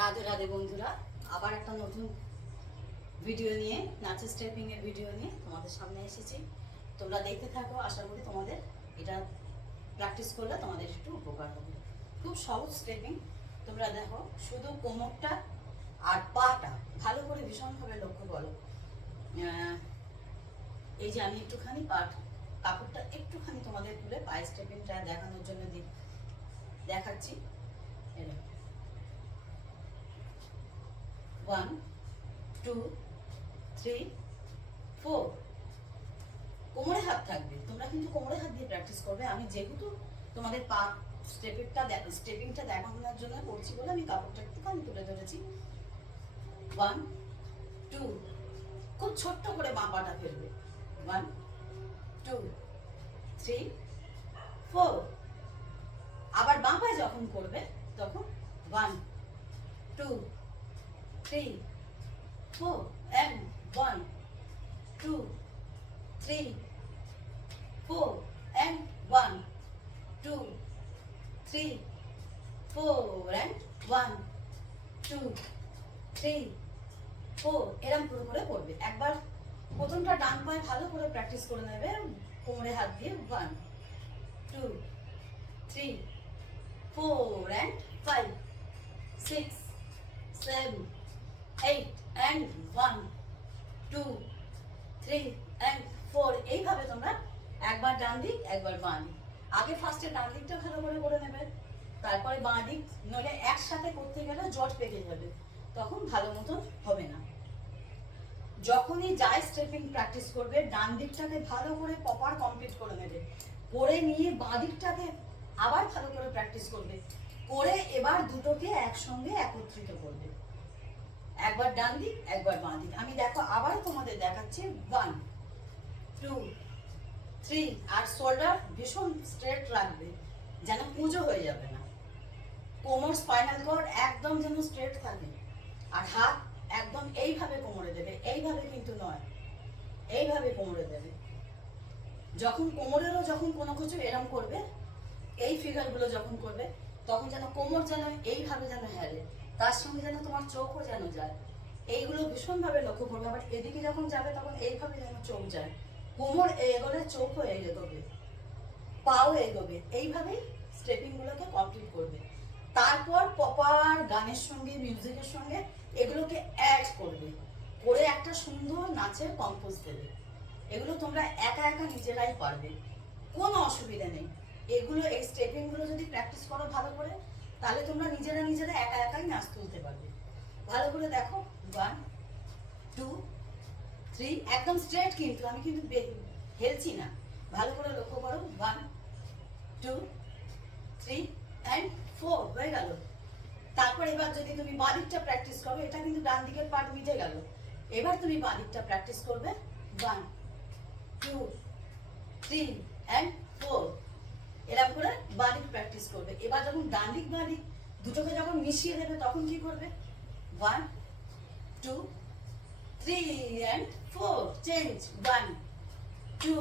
রাধে রাধে বন্ধুরা, আবার একটা নতুন ভিডিও নিয়ে, নাচের স্টেপিং এর ভিডিও নিয়ে তোমাদের সামনে এসেছি। তোমরা দেখতে থাকো, আশা করি তোমাদের এটা প্র্যাকটিস করলে তোমাদের একটু উপকার হবে। খুব সহজ স্টেপিং, তোমরা দেখো। শুধু কোমরটা আর পাটা ভালো করে ভীষণভাবে লক্ষ্য করো। এই যে আমি একটুখানি কাপড়টা একটুখানি তোমাদের তুলে পায়ে স্টেপিংটা দেখানোর জন্য দেখাচ্ছি। 1 2 3 4 কোমরে হাত থাকবে। তোমরা কিন্তু কোমরে হাত দিয়ে প্র্যাকটিস করবে। আমি যেহেতু তোমাদের পা স্টেপিংটা দেখানোর জন্য করছি বলে আমি কাপড়টা একটুখানি তুলে ধরেছি। 1 2 খুব ছোট্ট করে বাঁ পাটা ফেলবে। 1 2 3 4 আবার বাঁ পায়ে যখন করবে তখন 1 2 3 4 and 1 2 3 4 and 1 2 3 4 and 1 2 3 4 এরকম করে করবে। একবার প্রথমটা ডান পায়ে ভালো করে প্র্যাকটিস করে নেবে কোমরে হাত দিয়ে। 1 2 3 4 and 5 6 7 8 and 1 2 3 and 4 এইভাবে তোমরা একবার ডান দিক একবার বাঁ দিক। আগে ফার্স্টে ডান দিকটা ভালো করে করে নেবে, তারপরে বাঁ দিক, নইলে একসাথে করতে গেলে জট পেকে যাবে, তখন ভালো মতন হবে না। যখনই যাই স্টেপিং প্র্যাকটিস করবে ডান দিকটাকে ভালো করে প্রপার কমপ্লিট করে নেবে, করে নিয়ে বাঁ দিকটাকে আবার ভালো করে প্র্যাকটিস করবে, করে এবার দুটোকে একসঙ্গে একত্রিত করবে। একবার ডান দিক একবার বাঁ দিক। আমি দেখো আবার তোমাদের দেখাচ্ছি। 1 2 3 আর শোল্ডার ভীষণ স্ট্রেট রাখবে, যেন পুজো হয়ে যাবে না। কোমর স্পাইনাল কর্ড একদম যেন স্ট্রেট থাকে, আর হাত একদম এইভাবে কোমরে দেবে, এইভাবে কিন্তু নয়, এইভাবে কোমরে দেবে। যখন কোমরেরও যখন কোনো কিছু এরম করবে, এই ফিগারগুলো যখন করবে, তখন যেন কোমর যেন এইভাবে যেন হেলে, তার সঙ্গে যেন তোমার চোখও যেন যায়। এইগুলো ভীষণভাবে লক্ষ্য করবে। আবার এদিকে যখন যাবে তখন এইভাবে যেন চোখ যায়, কোমর এগোলে চোখও এগোবে, পাও এগোবে। এইভাবেই স্টেপিংগুলোকে কমপ্লিট করবে। তারপর প্রপার গানের সঙ্গে, মিউজিকের সঙ্গে এগুলোকে অ্যাড করবে, করে একটা সুন্দর নাচের কম্পোজ দেবে। এগুলো তোমরা একা একা নিজেরাই পারবে, কোনো অসুবিধা নেই। এগুলো, এই স্টেপিংগুলো যদি প্র্যাকটিস করো ভালো করে, তাহলে তোমরা নিজেরা একা একাই নাচ তুলতে পারবে। ভালো করে দেখো। 1 2 3 একদম স্ট্রেট, কিন্তু আমি কিন্তু হেলছি না, ভালো করে লক্ষ্য করো। 1 2 3 and 4 হয়ে গেল। তারপর এবার যদি তুমি বাঁ দিকটা প্র্যাকটিস করো, এটা কিন্তু ডান দিকের পার্ট মিটে গেল। এবার তুমি বাঁ দিকটা প্র্যাকটিস করবে। 1 2 3 and 4 এরকম করে বাঁ দিক প্র্যাকটিস করবে। এবার যখন ডান দিক বাঁ দিক দুটোকে যখন মিশিয়ে দেবে তখন কি করবে? 1 2 3 and 4 change. 1 2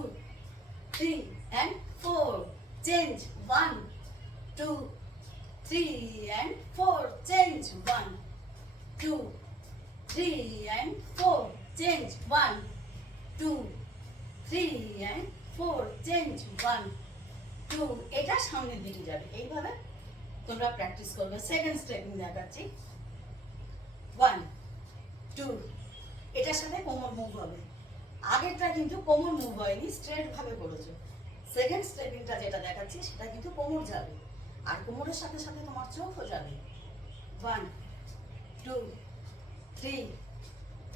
3 and 4 change. 1 2 3 and 4 change. 1 2 3 and 4 change. 1 2 3 and 4 change. 1 2 এটা সামনের দিকে যাবে। এইভাবে তোমরা প্র্যাকটিস করবে। সেকেন্ড স্টেপিং দেখাচ্ছি। 1 2 এটার সাথে কোমর মুভ হবে। আগেরটা কিন্তু কোমর মুভ হয়নি, স্ট্রেট ভাবে করেছো। সেকেন্ড স্টেপিংটা যেটা দেখাচ্ছি সেটা কিন্তু কোমর যাবে, আর কোমরের সাথে সাথে তোমার চোখও যাবে। 1 2 3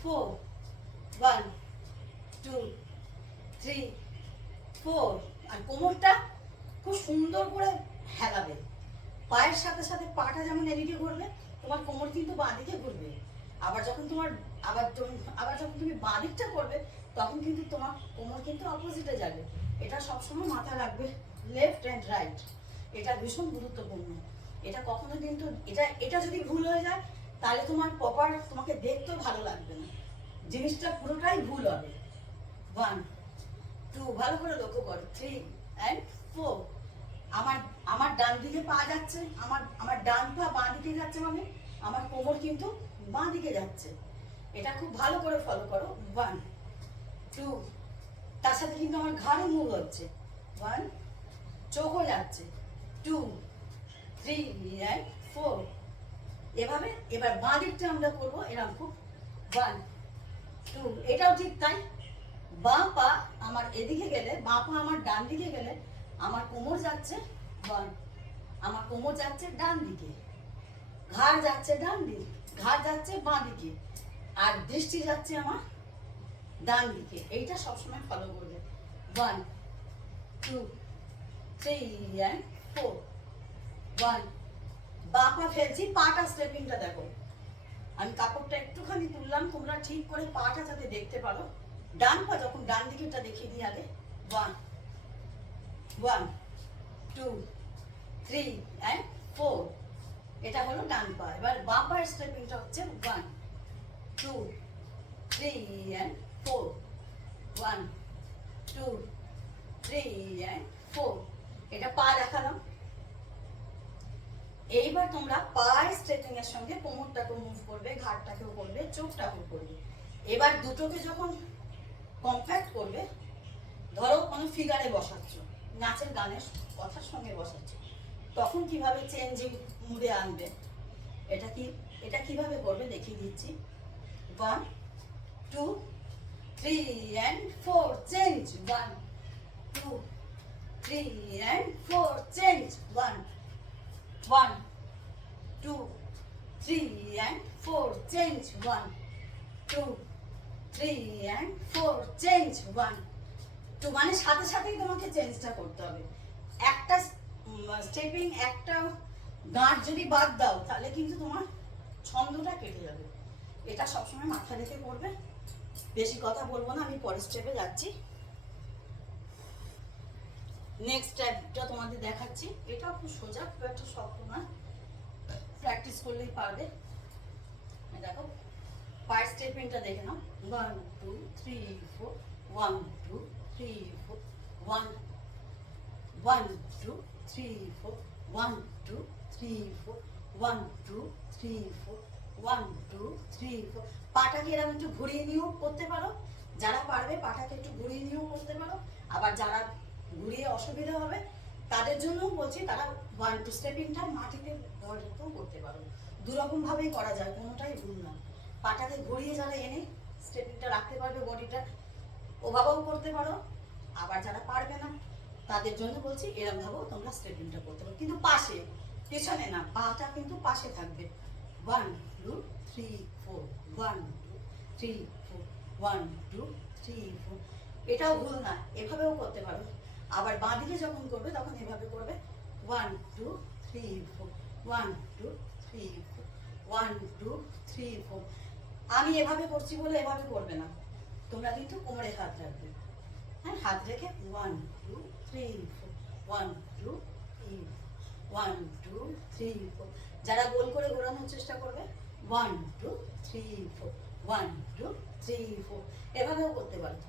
4 1 2 3 4 আর কোমরটা খুব সুন্দর করে হেলাবে। পায়ের সাথে সাথে পাটা যেমন এদিকে ঘুরবে, তোমার কোমর কিন্তু বাঁ দিকে ঘুরবে। আবার যখন তুমি বাঁ দিকটা করবে, তখন কিন্তু তোমার কোমর কিন্তু অপোজিটে যাবে। এটা সবসময় মাথায় রাখবে, লেফট অ্যান্ড রাইট। এটা ভীষণ গুরুত্বপূর্ণ। এটা কখনো কিন্তু এটা যদি ভুল হয়ে যায়, তাহলে তোমার প্রপার তোমাকে দেখতেও ভালো লাগবে না, জিনিসটা পুরোটাই ভুল হবে। 1 2 ভালো করে লক্ষ্য করো। 3 and 4 আমার ডান দিকে পা যাচ্ছে, আমার ডান পা বাঁ দিকে যাচ্ছে, মানে আমার কোমর কিন্তু বাঁ দিকে যাচ্ছে। এটা খুব ভালো করে ফলো করো। 1 2, তার সাথে কিন্তু আমার ঘাড়ও মুভ হচ্ছে। 1, চোখও যাচ্ছে। 2 3 and 4। এভাবে এবার বাঁ দিকটা আমরা করবো এরকম খুব। 1 2, এটাও ঠিক তাই। বাঁ পা আমার এদিকে গেলে, বাঁ পা আমার ডান দিকে গেলে আমার কোমর যাচ্ছে 1, আমার কোমর যাচ্ছে ডান দিকে, ঘাড় যাচ্ছে ডান দিকে, ঘাড় যাচ্ছে বাঁ দিকে, আর দৃষ্টি যাচ্ছে আমার ডান দিকে। এইটা সবসময় ফলো করবে। 1 2 3 and 4। 1, বাঁ পা ফেলছি, পাটা স্টেপিংটা দেখো। আমি কাপড়টা একটুখানি তুললাম, তোমরা ঠিক করে পাটা যাতে দেখতে পারো। ডান পা যখন ডান দিকেটা দেখিয়ে দিই আগে। 1 1 2 3 and 4। এটা হলো ডান পা। এবার বাঁ পায়ের স্টেপিংটা হচ্ছে 1 2 3 and 4। 1 2 3 and 4। এটা পা দেখালাম। এইবার তোমরা পায়ের স্ট্রেচিং এর সঙ্গে কোমরটাকে মুভ করবে, ঘাড়টাকেও করবে, চোখটাকেও করবে। এবার দুটোকে যখন কমপ্যাক্ট করবে, ধরো কোনো ফিগারে বসাচ্ছ, নাচের গানের কথার সঙ্গে বসাচ্ছ, তখন কিভাবে চেঞ্জিং মুডে আনবে, এটা কিভাবে করবে দেখিয়ে দিচ্ছি। 1 2 3 and 4 change. 1 2 3 and 4 change. 1 1 2 3 and 4 change. 1 2 3 and 4 change. 1 2, মানে সাথে সাথেই তোমাকে চেঞ্জটা করতে হবে। একটা স্টেপিং, একটা গাঁট যদি বাদ দাও তাহলে কিন্তু তোমার ছন্দটা কেটে যাবে। এটা সবসময় মাথায় রেখে করবে। বেশি কথা বলবো না, আমি পরের স্টেপে যাচ্ছি। নেক্সট স্টেপটা তোমাদের দেখাচ্ছি। এটা খুব সোজা, খুব একটা শক্ত না, প্র্যাকটিস করলেই পারবে। দেখো পায়ের স্টেপিংটা দেখে নাও। 1 2 3 4 1 2 3 4 1 1 2 3 4 1 2 3 4 1 2 3 4 1 2 3 4। পাটাকে এরকম একটু ঘুরিয়ে নিয়েও করতে পারো। যারা পারবে পাটাকে একটু ঘুরিয়ে নিয়েও করতে পারো। আবার যারা ঘুরিয়ে অসুবিধা হবে তাদের জন্যও বলছি, তারা 1 2 স্টেপিংটা মাটিতে ধরেও করতে পারো। দুরকম ভাবেই করা যায়, কোনোটাই ভুল না। পাটাকে ঘুরিয়ে যারা এনে স্টেপিংটা রাখতে পারবে বডিটা, ওভাবেও করতে পারো। আবার যারা পারবে না তাদের জন্য বলছি এরকম ভাবেও তোমরা স্টেপিংটা করতে পারো, কিন্তু পাশে, পেছনে না। পাটা কিন্তু পাশে থাকবে। 1 2 3 4 1 2 3 4 1 2 3 4। এটাও ভুল না, এভাবেও করতে পারো। আবার বাঁ দিকে যখন করবে তখন এভাবে করবে। 1 2 3 4 1 2 3 4 1 2 3 4। আমি এভাবে করছি বলে এভাবে করবে না, তোমরা কিন্তু কোমরে হাত রাখবে। হ্যাঁ, হাত রেখে 1 2 3 4 1 2 3 1 2 3 4। যারা গোল করে ঘোরানোর চেষ্টা করবে 1 2 3 4 1 2 3 4। এভাবেও করতে পারো।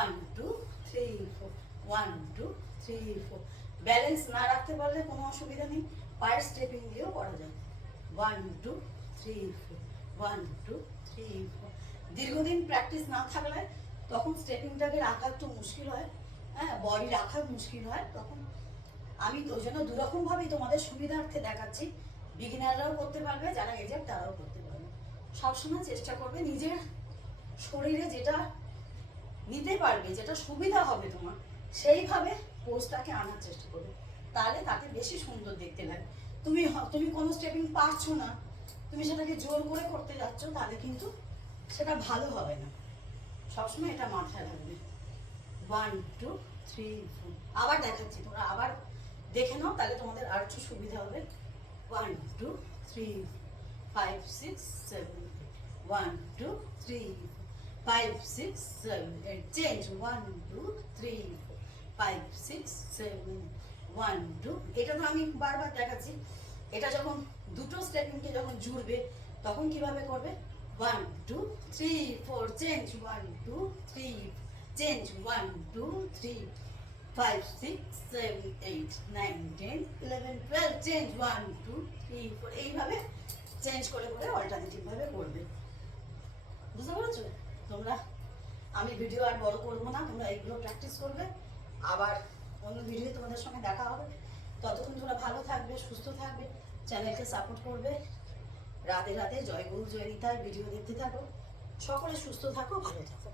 1 2 3 4 1 2 3 4। ব্যালেন্স না রাখতে পারলে কোনো অসুবিধা নেই, পায়ের স্টেপিং দিয়েও করা যায়। 1 2 3 4 1 2 3 4। দীর্ঘদিন প্র্যাকটিস না থাকলে তখন স্টেপিংটাকে রাখা একটু মুশকিল হয়। হ্যাঁ, বডি রাখা মুশকিল হয় তখন। আমি ওই জন্য দুরকমভাবেই তোমাদের সুবিধার্থে দেখাচ্ছি। বিগিনাররাও করতে পারবে, যারা এজেন্ট তারাও করতে পারবে। সবসময় চেষ্টা করবে নিজের শরীরে যেটা নিতে পারবে, যেটা সুবিধা হবে তোমার, সেইভাবে পোজটাকে আনার চেষ্টা করবে। তাহলে তাতে বেশি সুন্দর দেখতে লাগে। তুমি কোনো স্টেপিং পারছো না, তুমি সেটাকে জোর করে করতে যাচ্ছ, তাহলে কিন্তু সেটা ভালো হবে না। সবসময় এটা মাথায় রাখবে। 1 2 3 4। আবার দেখাচ্ছি, তোমরা আবার দেখে নাও, তাহলে তোমাদের আর একটু সুবিধা হবে। 1 2 3 5 6 7 1 2 3 5 6 7 8 চেঞ্জ। 1 2 3 5 6 7 1 2। এটা তো আমি বারবার দেখাচ্ছি। এটা যখন দুটো স্টেপিংকে যখন জুড়বে তখন কিভাবে করবে। 1 2 3 4 চেঞ্জ। 1 2 3 চেঞ্জ। 1 2 3 5 6 7 8 9 10 11 12 চেঞ্জ। 1 2 3 4। এইভাবে চেঞ্জ করে করে অল্টারনেটিভ ভাবে করবে। বুঝতে পেরেছো? তোমরা, আমি ভিডিও আর বড় করবো না, তোমরা এইগুলো প্র্যাকটিস করবে। আবার অন্য ভিডিও তোমাদের সঙ্গে দেখা হবে। ততক্ষণ তোমরা ভালো থাকবে, সুস্থ থাকবে, চ্যানেলকে সাপোর্ট করবে। রাতে রাতে জয় গুরু জয় রিতার ভিডিও দেখতে থাকো। সকলে সুস্থ থাকো, ভালো থাকো।